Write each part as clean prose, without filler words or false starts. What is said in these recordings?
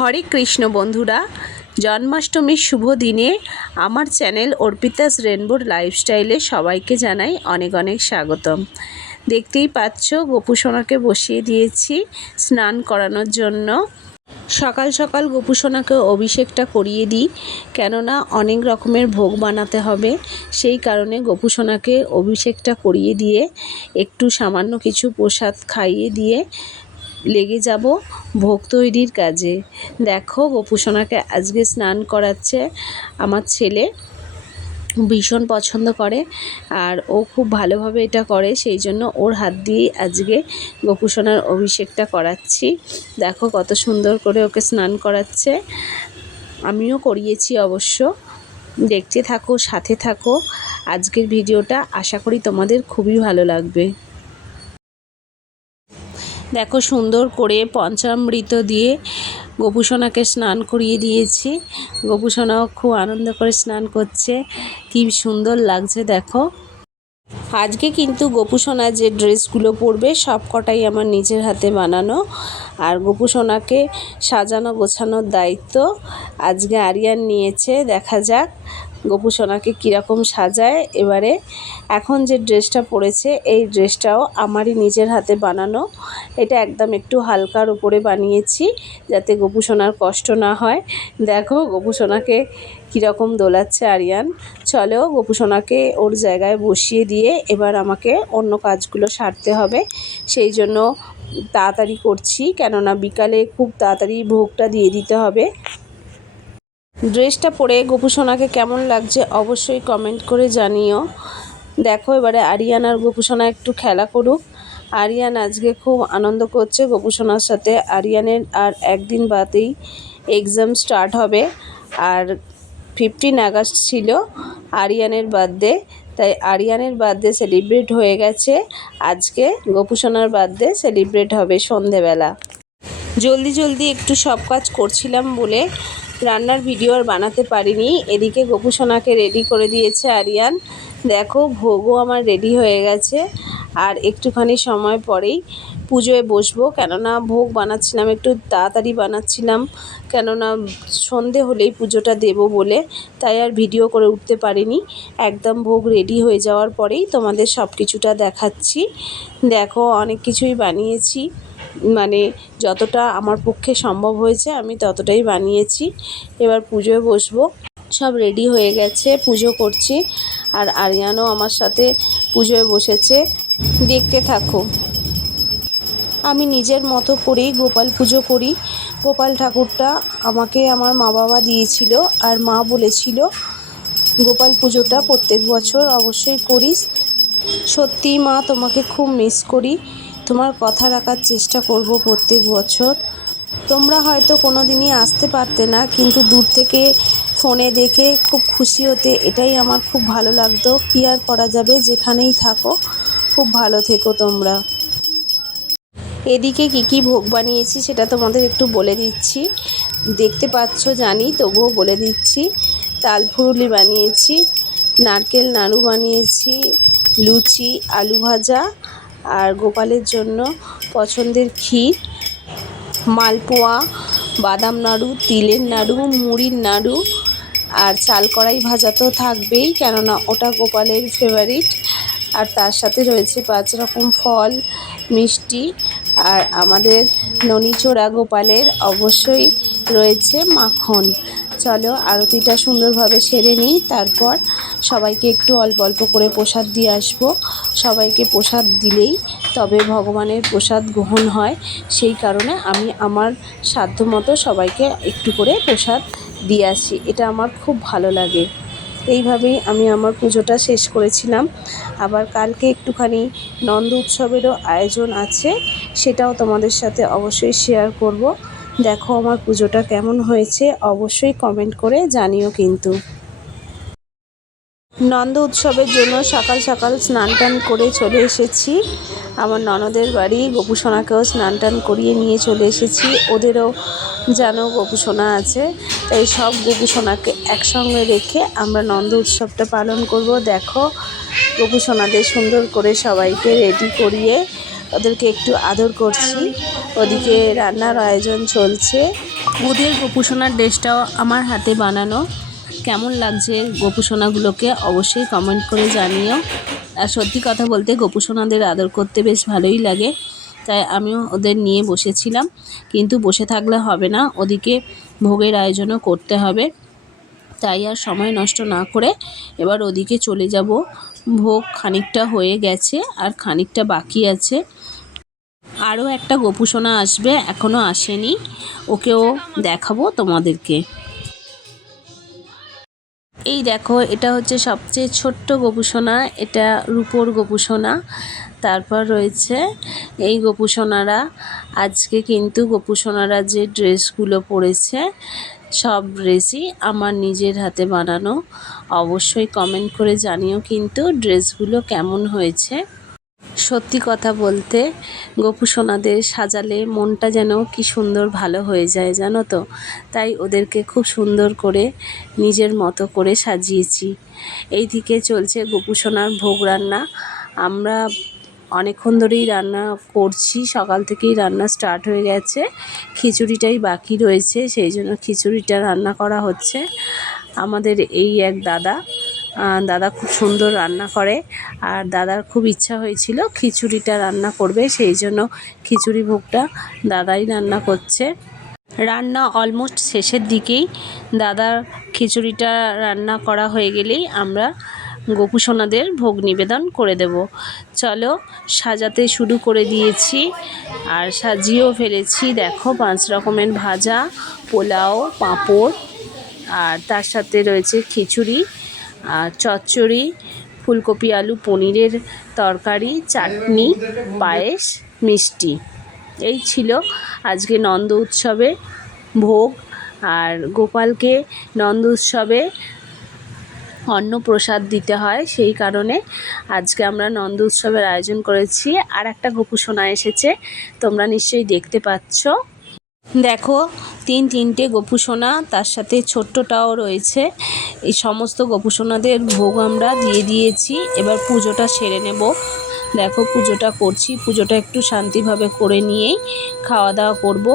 হরে কৃষ্ণ বন্ধুরা, জন্মাষ্টমীর শুভ দিনে আমার চ্যানেল অর্পিতাস রেনবোর লাইফস্টাইলে সবাইকে জানাই অনেক অনেক স্বাগতম। দেখতেই পাচ্ছ গোপু সোনাকে বসিয়ে দিয়েছি স্নান করানোর জন্য। সকাল সকাল গোপু সোনাকে অভিষেকটা করিয়ে দিই, কেননা অনেক রকমের ভোগ বানাতে হবে। সেই কারণে গোপু সোনাকে অভিষেকটা করিয়ে দিয়ে একটু সামান্য কিছু প্রসাদ খাইয়ে দিয়ে লেগে যাব ভোগ তৈরির কাজে। দেখো গোপু সোনাকে আজকে স্নান করাচ্ছে আমার ছেলে, ভীষণ পছন্দ করে আর ও খুব ভালোভাবে এটা করে, সেই জন্য ওর হাত দিয়েই আজকে গোপু সোনার অভিষেকটা করাচ্ছি। দেখো কত সুন্দর করে ওকে স্নান করাচ্ছে, আমিও করিয়েছি অবশ্য। দেখতে থাকো, সাথে থাকো। আজকের ভিডিওটা আশা করি তোমাদের খুবই ভালো লাগবে। দেখো সুন্দর করে পঞ্চামৃত দিয়ে গোপু সোনাকে স্নান করিয়ে দিয়েছি। গোপু সোনাও খুব আনন্দ করে স্নান করছে, কি সুন্দর লাগছে দেখো। আজকে কিন্তু গোপু সোনা যে ড্রেসগুলো পরবে সব কটাই আমার নিজের হাতে বানানো, আর গোপু সোনাকে সাজানো গোছানোর দায়িত্ব আজকে আরিয়ান নিয়েছে। দেখা যাক গোপু সোনাকে কীরকম সাজায় এবারে। এখন যে ড্রেসটা পরেছে এই ড্রেসটাও আমারই নিজের হাতে বানানো। এটা একদম একটু হালকার উপরে বানিয়েছি যাতে গোপু সোনার কষ্ট না হয়। দেখো গোপু সোনাকে কীরকম দোলাচ্ছে আরিয়ান। চলো গোপু সোনাকে ওর জায়গায় বসিয়ে দিয়ে এবার আমাকে অন্য কাজগুলো সারতে হবে, সেই জন্য তাড়াতাড়ি করছি, কেননা বিকালে খুব তাড়াতাড়ি ভোগটা দিয়ে দিতে হবে। ড্রেসটা পরে গোপু সোনাকে কেমন লাগছে অবশ্যই কমেন্ট করে জানিও। দেখো এবারে আরিয়ান আর গোপু সোনা একটু খেলা করুক। আরিয়ান আজকে খুব আনন্দ করছে গোপু সোনার সাথে। আরিয়ানের আর একদিন বাদেই এক্সাম স্টার্ট হবে, আর 15 আগস্ট ছিল আরিয়ানের বার্থডে, তাই আরিয়ানের বার্থডে সেলিব্রেট হয়ে গেছে। আজকে গোপু সোনার বার্থডে সেলিব্রেট হবে সন্ধেবেলা। জলদি জলদি একটু সব কাজ করছিলাম বলে রান্নার ভিডিও আর বানাতে পারিনি। এদিকে গোপু সোনাকে রেডি করে দিয়েছে আরিয়ান। দেখো ভোগও আমার রেডি হয়ে গেছে, আর একটুখানি সময় পরেই পুজোয় বসবো, কেননা ভোগ বানাচ্ছিলাম একটু তাড়াতাড়ি বানাচ্ছিলাম, কেননা সন্ধে হলেই পুজোটা দেব বলে, তাই আর ভিডিও করে উঠতে পারিনি। একদম ভোগ রেডি হয়ে যাওয়ার পরেই তোমাদের সব কিছুটা দেখাচ্ছি। দেখো অনেক কিছুই বানিয়েছি, মানে যতটা আমার পক্ষে সম্ভব হয়েছে আমি ততটাই বানিয়েছি। এবার পুজোয় বসবো, সব রেডি হয়ে গেছে, পুজো করছি, আর আরিয়ানও আমার সাথে পুজোয় বসেছে। দেখতে থাকো। আমি নিজের মতো করেই গোপাল পুজো করি। গোপাল ঠাকুরটা আমাকে আমার মা বাবা দিয়েছিল, আর মা বলেছিল গোপাল পুজোটা প্রত্যেক বছর অবশ্যই করিস। সত্যি মা তোমাকে খুব মিস করি, তোমার কথা রাখার চেষ্টা করব প্রত্যেক বছর। তোমরা হয়তো কোনো দিনই আসতে পারতে না, কিন্তু দূর থেকে ফোনে দেখে খুব খুশি হতে, এটাই আমার খুব ভালো লাগতো। কী আর করা যাবে, যেখানেই থাকো খুব ভালো থেকো তোমরা। এদিকে কী কী ভোগ বানিয়েছি সেটা তোমাদের একটু বলে দিচ্ছি। দেখতে পাচ্ছ জানি, তবুও বলে দিচ্ছি। তাল ফুরুলি বানিয়েছি, নারকেল নাড়ু বানিয়েছি, লুচি, আলু ভাজা, আর গোপালের জন্য পছন্দের ক্ষীর, মালপোয়া, বাদাম নাড়ু, তিলের নাড়ু, মুড়ির নাড়ু, আর চাল কড়াই ভাজা তো থাকবেই, কেননা ওটা গোপালের ফেভারিট। আর তার সাথে রয়েছে 5 রকম ফল, মিষ্টি, আর আমাদের ননিচোড়া গোপালের অবশ্যই রয়েছে মাখন। চলো আরতিটা সুন্দরভাবে সেরে নিই, তারপর সবাইকে একটু অল্প অল্প করে প্রসাদ দিয়ে আসবো। সবাইকে প্রসাদ দিলেই তবে ভগবানের প্রসাদ গ্রহণ হয়, সেই কারণে আমি আমার সাধ্যমতো সবাইকে একটু করে প্রসাদ দিয়ে আসি, এটা আমার খুব ভালো লাগে। এইভাবেই আমি আমার পুজোটা শেষ করেছিলাম। আবার কালকে একটুখানি নন্দ উৎসবেরও আয়োজন আছে, সেটাও তোমাদের সাথে অবশ্যই শেয়ার করব। দেখো আমার পুজোটা কেমন হয়েছে অবশ্যই কমেন্ট করে জানিও কিন্তু। নন্দ উৎসবের জন্য সকাল সকাল স্নান টান করে চলে এসেছি আমার ননদের বাড়ি। গোপু সোনাকেও স্নান টান করিয়ে নিয়ে চলে এসেছি, ওদেরও জানো গোপু সোনা আছে, তাই সব গোপু সোনাকে একসঙ্গে রেখে আমরা নন্দ উৎসবটা পালন করব। দেখো গোপু সোনাদের সুন্দর করে সবাইকে রেডি করিয়ে ওদেরকে একটু আদর করছি। ওদিকে রান্নার আয়োজন চলছে। ওদের গোপুসোনার ড্রেসটাও আমার হাতে বানানো। কেমন লাগছে গোপুসোনাগুলোকে অবশ্যই কমেন্ট করে জানিও। আর সত্যি কথা বলতে গোপুসোনাদের আদর করতে বেশ ভালোই লাগে, তাই আমিও ওদের নিয়ে বসেছিলাম। কিন্তু বসে থাকলে হবে না, ওদিকে ভোগের আয়োজনও করতে হবে। তাই আর সময় নষ্ট না করে এবার ওদিকে চলে যাব। ভোগ খানিকটা হয়ে গেছে আর খানিকটা বাকি আছে। আরও একটা গোপুসোনা আসবে, এখনও আসেনি, ওকেও দেখাবো তোমাদেরকে। এই দেখো, এটা হচ্ছে সবচেয়ে ছোট্ট গোপুসোনা, এটা রূপোর গোপুসোনা। তারপর রয়েছে এই গোপুসোনারা। আজকে কিন্তু গোপুসোনারা যে ড্রেসগুলো পরেছে সব ড্রেসই আমার নিজের হাতে বানানো। অবশ্যই কমেন্ট করে জানিও কিন্তু ড্রেসগুলো কেমন হয়েছে। সত্যি কথা বলতে গোপুসোনাদের সাজালে মনটা যেন কি সুন্দর ভালো হয়ে যায় জানো তো। তাই ওদেরকে খুব সুন্দর করে নিজের মতো করে সাজিয়েছি। এই দিকে চলছে গোপুসোনার ভোগ রান্না। আমরা অনেকক্ষণ ধরেই রান্না করছি, সকাল থেকেই রান্না স্টার্ট হয়ে গেছে। খিচুড়িটাই বাকি রয়েছে, সেই জন্য খিচুড়িটা রান্না করা হচ্ছে। আমাদের এই এক দাদা খুব সুন্দর রান্না করে, আর দাদার খুব ইচ্ছা হয়েছিল খিচুড়িটা রান্না করবে, সেই জন্য খিচুড়ি ভোগটা দাদাই রান্না করছে। রান্না অলমোস্ট শেষের দিকেই। দাদার খিচুড়িটা রান্না করা হয়ে গেলেই আমরা গোপুসোনাদের ভোগ নিবেদন করে দেব। চলো, সাজাতে শুরু করে দিয়েছি আর সাজিয়েও ফেলেছি। দেখো 5 রকমের ভাজা, পোলাও, পাঁপড়, আর তার সাথে রয়েছে খিচুড়ি, আর চচ্চড়ি, ফুলকপি আলু পনিরের তরকারি, চাটনি, পায়েস, মিষ্টি। এই ছিল আজকে নন্দ উৎসবে ভোগ। আর গোপালকে নন্দ উৎসবে অন্নপ্রসাদ দিতে হয়, সেই কারণে আজকে আমরা নন্দ উৎসবের আয়োজন করেছি। আর একটা গোপুসোনা এসেছে, তোমরা নিশ্চয়ই দেখতে পাচ্ছ। দেখো, তিনটে গোপুসোনা, তার সাথে ছোট্টটাও রয়েছে। এই সমস্ত গোপুসোনাদের ভোগ আমরা দিয়ে দিয়েছি। এবার পুজোটা সেরে নেব। দেখো পুজোটা করছি, পুজোটা একটু শান্তিভাবে করে নিয়েই খাওয়া দাওয়া করব।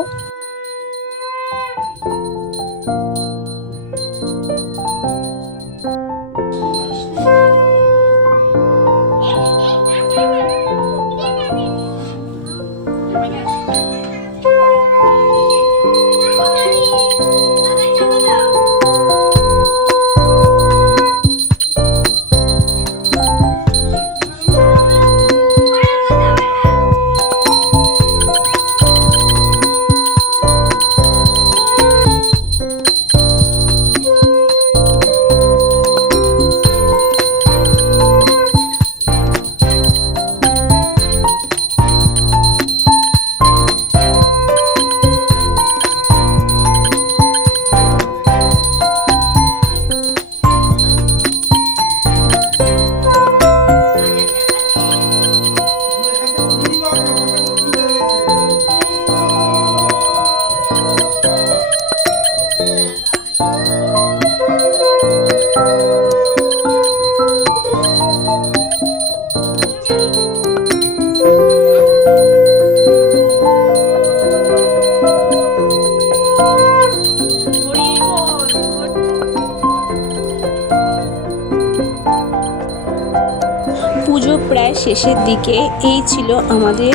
পুজো প্রায় শেষের দিকে। এই ছিল আমাদের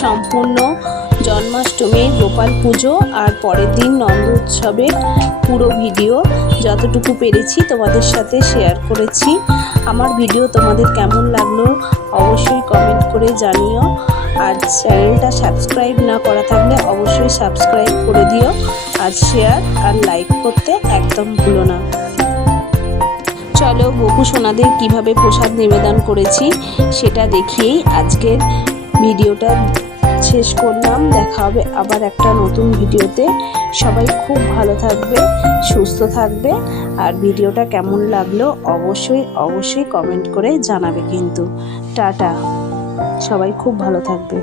সম্পূর্ণ জন্মাষ্টমী, গোপাল পুজো আর পরের দিন নন্দ উৎসবের পুরো ভিডিও। যতটুকু পেরেছি তোমাদের সাথে শেয়ার করেছি। আমার ভিডিও তোমাদের কেমন লাগলো অবশ্যই কমেন্ট করে জানিও। আর চ্যানেলটা সাবস্ক্রাইব না করা থাকলে অবশ্যই সাবস্ক্রাইব করে দিও, আর শেয়ার আর লাইক করতে একদম ভুলো না। চলো গোপুসোনাদের কিভাবে প্রসাদ নিবেদন করেছি সেটা দেখিয়েই আজকের ভিডিওটা শেষ করলাম। দেখা হবে আবার একটা নতুন ভিডিওতে। সবাই খুব ভালো থাকবে, সুস্থ থাকবে। আর ভিডিওটা কেমন লাগলো অবশ্যই কমেন্ট করে জানাবে কিন্তু। টাটা, সবাই খুব ভালো থাকবে।